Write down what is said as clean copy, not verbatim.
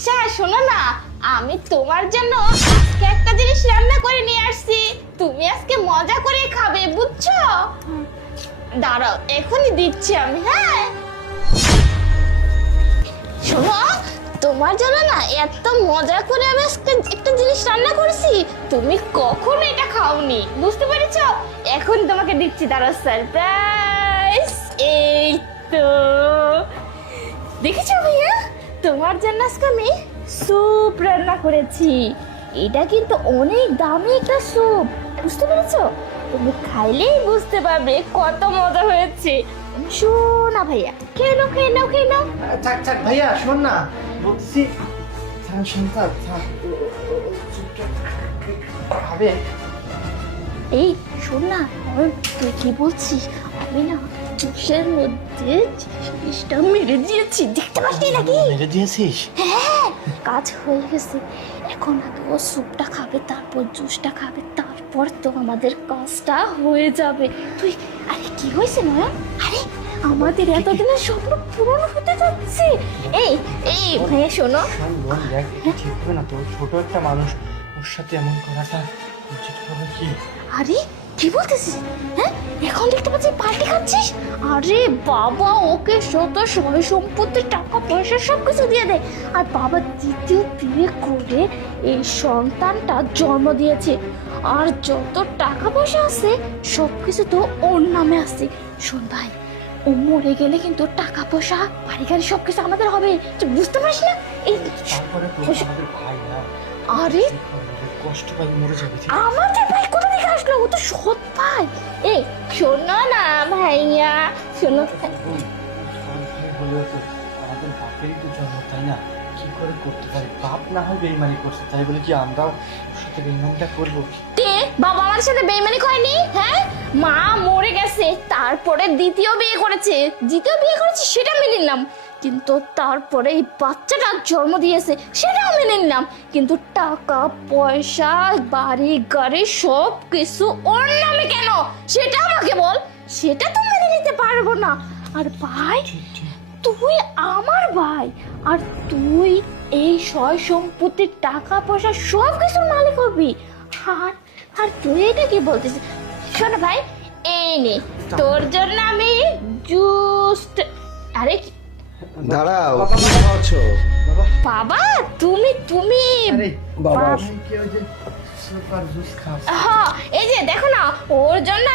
আচ্ছা শোনো না, আমি তোমার জন্য আজকে একটা জিনিস রান্না করে নিয়ে আসছি, তুমি আজকে মজা করে খাবে, বুঝছো? দাঁড়াও এখনই দিচ্ছি আমি। হ্যাঁ শোনো, তোমার জন্য না এত মজা করে আমি আজকে একটা জিনিস রান্না করেছি, তুমি কখনো এটা খাওনি, বুঝতে পেরেছো? এখন তোমাকে দিচ্ছি, দাঁড়াও সারপ্রাইজ। এই তো দেখেছো ভাইয়া, তোমার জন্য আজকে আমি স্যুপ রান্না করেছি। এটা কিন্তু অনেক দামি একটা স্যুপ, বুঝতে পেরেছো? তুমি খাইলেই বুঝতে পারবে কত মজা হয়েছে। শোনা ভাইয়া, খেয়ে নাও খেয়ে নাও খেয়ে নাও। থাক থাক ভাইয়া, শোন না বলছি, সন্তান হবে। এই শোন না, তুই কি বলছিস? আমি না জুসের মধ্যে জিনিসটা মেরে দিয়েছি, দেখতে পাচ্ছি নাকি? মেরে দিয়েছিস? হ্যাঁ, কাজ হয়ে গেছে। এখন আগে ও স্যুপটা খাবে, তারপর জুসটা খাবে, তারপর তো আমাদের কাজটা হয়ে যাবে। তুই আরে কি হয়েছে নয়ন? আরে আমাদের এতদিনের স্বপ্ন পূরণ হতে যাচ্ছে। এই এই ভাইয়া শোনো, শোন বোন, দেখ এটা ঠিক হবে না তো, ছোট একটা মানুষ, ওর সাথে এমন করাটা উচিত হবে কি? আরে কি বলতেছিস? হ্যাঁ, এখন দেখতে পাচ্ছি পার্টি খাচ্ছিস। আরে বাবা, ওকে শত সয় সম্পত্তি, টাকা পয়সা সব কিছু দিয়ে দে। আর বাবা দ্বিতীয় বিয়ে করে এই সন্তানটা জন্ম দিয়েছে, আর যত টাকা পয়সা আছে সব কিছু তো ওর নামে আছে। শোন ভাই, ও মরে গেলে কিন্তু টাকা পয়সা বাড়ি গাড়ি সব কিছু আমাদের হবে, তুই বুঝতে পারিস না? এই তারপরে তো আমাদের ভাই না, আরে কষ্ট পাই মরে যাবে। আমাদের ভাই কোথা থেকে আসলো? ও তো সৎ ভাই। এই শোনো না ভাইয়া, শোনো। হলেও তো আমাদের বাপেরই তো জন্ম, তাই না? কি করে করতে পারি? বাপ না হয় বেইমানি করছে, তাই বলে কি আমরাও ওর সাথে বেইমানিটা করবো? তে বাবা আমার সাথে বেইমানি করেনি? হ্যাঁ, মা মরে গেছে, তারপরে দ্বিতীয় বিয়ে করেছে, সেটা মেনে নিলাম, কিন্তু তারপরে এই বাচ্চাটা জন্ম দিয়েছে সেটাও মেনে নিলাম, কিন্তু টাকা পয়সা বাড়ি গাড়ি সব কিছু ওর নামে কেন সেটা আমাকে বল, সেটা তো মেনে নিতে পারবো না। আর ভাই, তুই আমার ভাই, আর তুই এই সয় সম্পত্তির টাকা পয়সা সব কিছুর মালিক হবি। আর আর তুই এটা কি বলতেছিস? শোন ভাই, এই নে তোর জন্য আমি জুস। আরে দাঁড়াও, কি খাওয়াচ্ছো? বাবা, তুমি তুমি আরে বাবা, কি ওই যে সুপার জুস খাস? হ্যাঁ, এই যে দেখো না, ওর জন্য